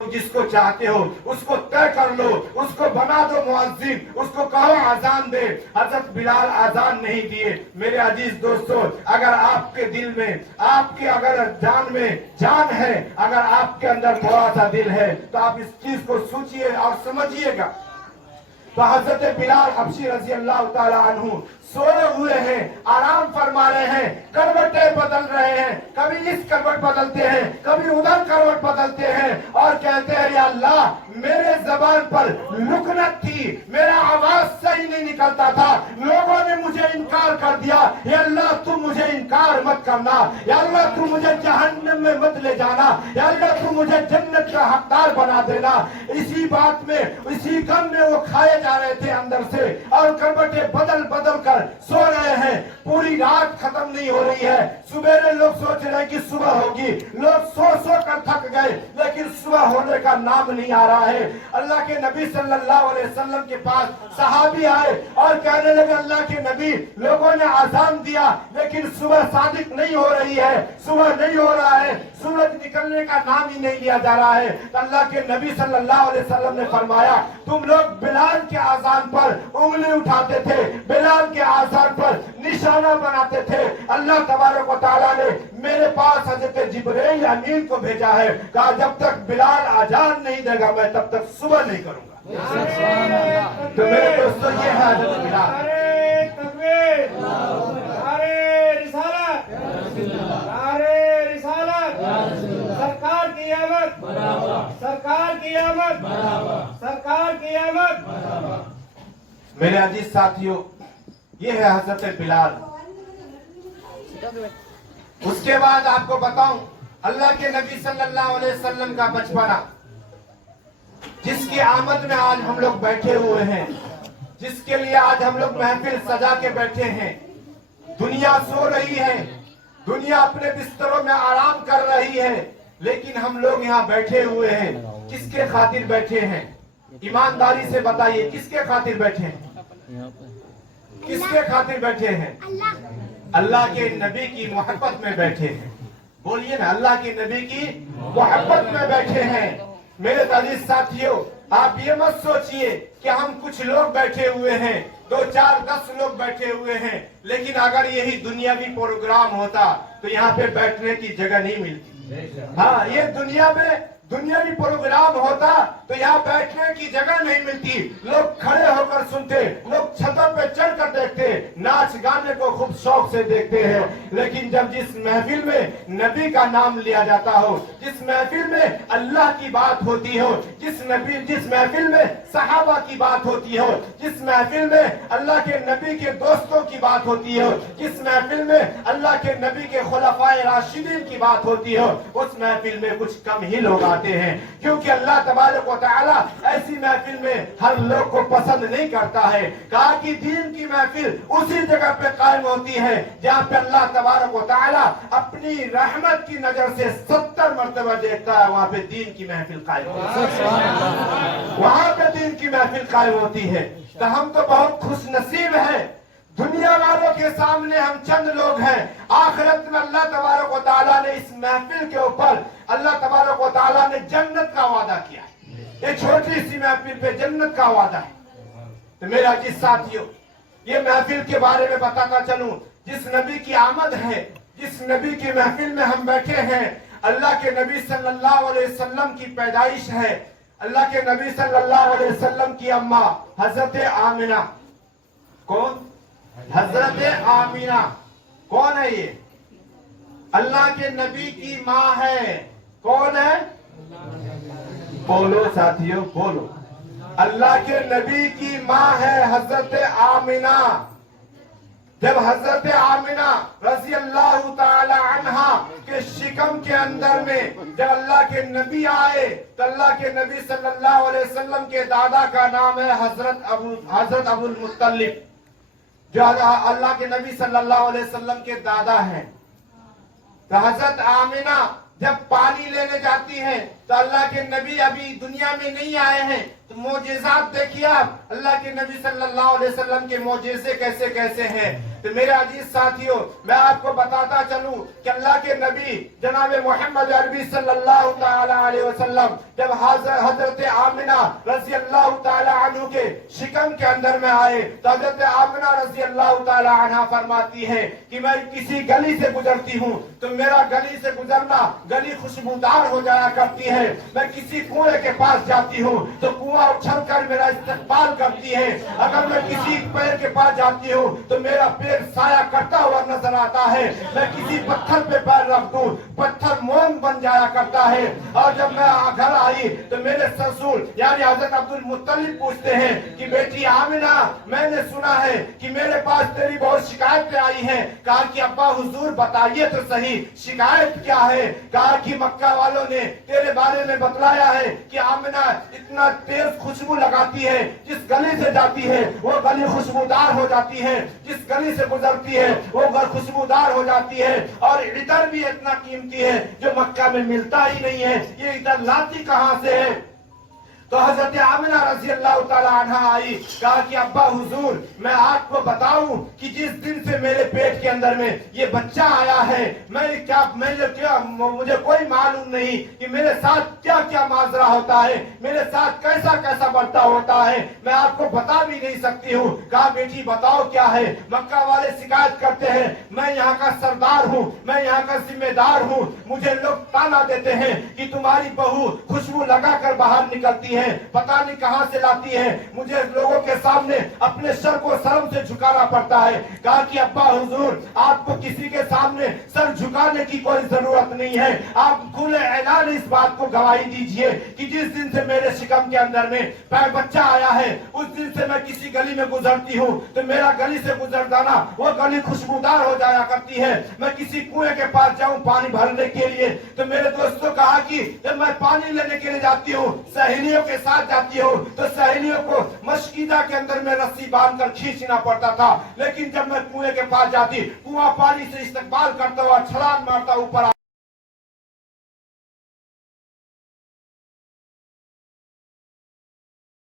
जिस को चाहते हो उसको तय कर लो, उसको बना दो मुअज्जिन, उसको कहो आजान दे। हजरत बिलाल आजान नहीं दिए। मेरे अजीज दोस्तों, अगर आपके दिल में, आपके अगर जान में जान है, अगर आपके अंदर थोड़ा सा दिल है, तो आप इस चीज को सोचिए और समझिएगा। तो हजरत बिलाल हबशी रजी अल्लाह ताला अन्हु सोए हुए हैं, आराम फरमा रहे हैं, करवटें बदल रहे हैं, कभी इस करवट बदलते हैं, कभी उधर करवट बदलते हैं और कहते हैं या अल्लाह मेरे जबान पर लुकनत थी, मेरा आवाज सही नहीं निकलता था, लोगों ने मुझे इनकार कर दिया, या अल्लाह तू मुझे इनकार मत करना, या अल्लाह तू मुझे जहन्नम में मत ले जाना, या अल्लाह तू मुझे जन्नत का हकदार बना देना। इसी बात में, इसी गम में वो खाए जा रहे थे अंदर से और करवटें बदल बदल कर सो रहे हैं। पूरी रात खत्म नहीं हो रही है, सुबह लोग सोच रहे हैं कि सुबह होगी, लोग सो कर थक गए, लेकिन सुबह होने का नाम नहीं आ रहा है। अल्लाह के नबी सल्लल्लाहु अलैहि वसल्लम के पास सहाबी आए और कहने लगे अल्लाह के नबी, लोगों ने आजान दिया लेकिन सुबह सादिक नहीं हो रही है, सुबह नहीं हो रहा है, सूरज निकलने का नाम ही नहीं लिया जा रहा है। तो अल्लाह के नबी सल्लल्लाहु अलैहि वसल्लम ने फरमाया, तुम लोग बिलाल के आजान पर उंगली उठाते थे, बिलाल के आजान पर निशाना बनाते थे। अल्लाह तबारक व तआला ने मेरे पास हजरत जिब्रील अमीन को भेजा है, कहा जब तक बिलाल आजान नहीं देगा मैं तब तक सुबह नहीं करूंगा। तो मेरे दोस्तों, ये है हजरत बिलाल। नारे तकबीर, नारे रिसालत, नारे रिसालत, सरकार की आमद, सरकार की आमद, सरकार की आमद। मेरे अजीज साथियों, ये है हजरत बिलाल। उसके बाद आपको बताऊं, अल्लाह के नबी सल्लल्लाहु अलैहि वसल्लम का बचपना, जिसकी आमद में आज हम लोग बैठे हुए हैं, जिसके लिए आज हम लोग महफिल सजा के बैठे हैं। दुनिया सो रही है, दुनिया अपने बिस्तरों में आराम कर रही है, लेकिन हम लोग यहाँ बैठे हुए हैं। किसके खातिर बैठे हैं? ईमानदारी से बताइए, किसके खातिर बैठे हैं? किसके खातिर बैठे हैं? अल्लाह के नबी की मोहब्बत में बैठे हैं। बोलिए ना, अल्लाह के नबी की मोहब्बत में बैठे हैं। मेरे अजीज साथियों, आप ये मत सोचिए कि हम कुछ लोग बैठे हुए हैं, 2, 4, 10 लोग बैठे हुए हैं, लेकिन अगर यही दुनियावी प्रोग्राम होता तो यहाँ पे बैठने की जगह नहीं मिलती। हाँ, ये दुनिया में दुनियावी प्रोग्राम होता तो यहाँ बैठने की जगह नहीं मिलती। लोग खड़े होकर सुनते, लोग छतों पे चढ़कर देखते, नाच गाने को खूब शौक से देखते हैं। लेकिन जब जिस महफिल में नबी का नाम लिया जाता हो, जिस महफिल में अल्लाह की बात होती हो, जिस महफिल में सहाबा की बात होती हो, जिस महफिल में अल्लाह के नबी के दोस्तों की बात होती हो, जिस महफिल में अल्लाह के नबी के खुलफाए राशिदीन की बात होती हो, उस महफिल में कुछ कम ही लोग आते हैं। क्योंकि अल्लाह तबारक व तआला ऐसी महफिल में हर लोग को पसंद नहीं करता है। कहा कि दीन की महफिल उसी जगह पे कायम होती है जहाँ पे अल्लाह तबारक व तआला अपनी रहमत की नजर से 70 मरतबा देखता है, वहाँ पे दीन की महफिल कायम होती है, वहाँ पे दीन की महफिल कायम होती है। तो हम तो बहुत खुश नसीब है। दुनिया वालों के सामने हम चंद लोग हैं, आखिरत में अल्लाह तबारक व तआला ने इस महफिल के ऊपर अल्लाह तबारक व तआला ने जन्नत का वादा किया है। ये छोटी सी महफिल पे जन्नत का वादा है। तो मेरा जिस साथियों, ये महफिल के बारे में बताता चलूं, जिस नबी की आमद है, जिस नबी की महफिल में हम बैठे हैं, अल्लाह के नबी सल्लल्लाहु अलैहि वसल्लम की पैदाइश है। अल्लाह के नबी सल्लल्लाहु अलैहि वसल्लम की अम्मा हजरत आमिना। कौन? हजरत आमिना। कौन है ये? अल्लाह के नबी की माँ है। कौन है? बोलो साथियों, बोलो। अल्लाह के नबी की माँ है हजरत आमिना। जब हजरत आमिना रजी अल्लाह ताला अन्हा के शिकम के अंदर में जब अल्लाह के नबी आए, तो अल्लाह के नबी सल्लल्लाहु अलैहि वसल्लम के दादा का नाम है हजरत अबुल मुत्तलिब, जो अल्लाह के नबी सल्लल्लाहु अलैहि वसल्लम के दादा हैं। तो हजरत आमिना जब पानी लेने जाती हैं, तो अल्लाह के नबी अभी दुनिया में नहीं आए हैं, तो मोजेज़ात देखिए आप, अल्लाह के नबी सल्लल्लाहु अलैहि वसल्लम के मोजेज़े कैसे कैसे हैं। तो मेरे अजीज साथियों, मैं आपको बताता चलूं कि अल्लाह के नबी जनाब मोहम्मद अरबी सल्लल्लाहु ताला अलैहि वसल्लम जब हजरत आमिना रज़ी अल्लाह ताला अन्हु के शिकम के अंदर में आए, तो हजरत आमिना रज़ी अल्लाह ताला अन्हा फरमाती है कि मैं किसी गली से गुजरती हूँ तो मेरा गली से गुजरना गली खुशबूदार हो जाया करती है। मैं किसी कुएं के पास जाती हूँ तो कुआं उछल कर मेरा इस्तकबाल करती है। अगर मैं किसी पेड़ के पास जाती हूँ तो मेरा पेड़ साया करता हुआ नजर आता है। मैं किसी पत्थर पे पैर रख दूं, पत्थर मोम बन जाया करता है। और जब मैं घर आई तो मेरे ससुर यानी हजरत अब्दुल मुत्तलिब पूछते हैं कि बेटी आमिना, मैंने सुना है कि मेरे पास तेरी बहुत शिकायतें आई हैं। कहा कि अब्बा हुजूर बताइए तो सही, शिकायत क्या है? कहा कि मक्का वालों ने तेरे बारे में बतलाया है कि आमिना इतना तेज खुशबू लगाती है, जिस गली से जाती है वो गली खुशबूदार हो जाती है, जिस गली से गुजरती है वो घर खुशबूदार हो जाती है। और इधर भी इतना कीमती है जो मक्का में मिलता ही नहीं है, ये इधर लाती कहां से है? तो हजरत आमिना रज़ी अल्लाह ताला अन्हा आई, कहा कि अब्बा हुजूर मैं आपको बताऊं कि जिस दिन से मेरे पेट के अंदर में ये बच्चा आया है, मुझे कोई मालूम नहीं कि मेरे साथ क्या क्या माजरा होता है, मेरे साथ कैसा कैसा बर्ताव होता है, मैं आपको बता भी नहीं सकती हूँ। कहा बेटी बताओ क्या है? मक्का वाले शिकायत करते हैं, मैं यहाँ का सरदार हूँ, मैं यहाँ का जिम्मेदार हूँ, मुझे लोग ताना देते हैं कि तुम्हारी बहू खुशबू लगाकर बाहर निकलती है, पता नहीं कहां से लाती है, मुझे लोगों के सामने अपने सर को शर्म से झुकाना पड़ता है। कहा कि अब्बा हुजूर आपको किसी के सामने सर झुकाने की कोई जरूरत नहीं है, आप खुले ऐलान इस बात को गवाही दीजिए कि जिस दिन से मेरे शिकम के अंदर में बच्चा आया है उस दिन से मैं किसी गली में गुजरती हूँ तो मेरा गली से गुजर जाना वो गली खुशबूदार हो जाया करती है। मैं किसी कुएं के पास जाऊं पानी भरने के लिए तो मेरे दोस्तों कहा कि जब मैं पानी लेने के लिए जाती हूँ, सहेलियों के साथ जाती हूँ तो सहेलियों को मशकीदा के अंदर में रस्सी बांधकर खींचना पड़ता था, लेकिन जब मैं कुएं के पास जाती कुआं पानी से इस्तकबाल करता हुआ छलांग मारता ऊपर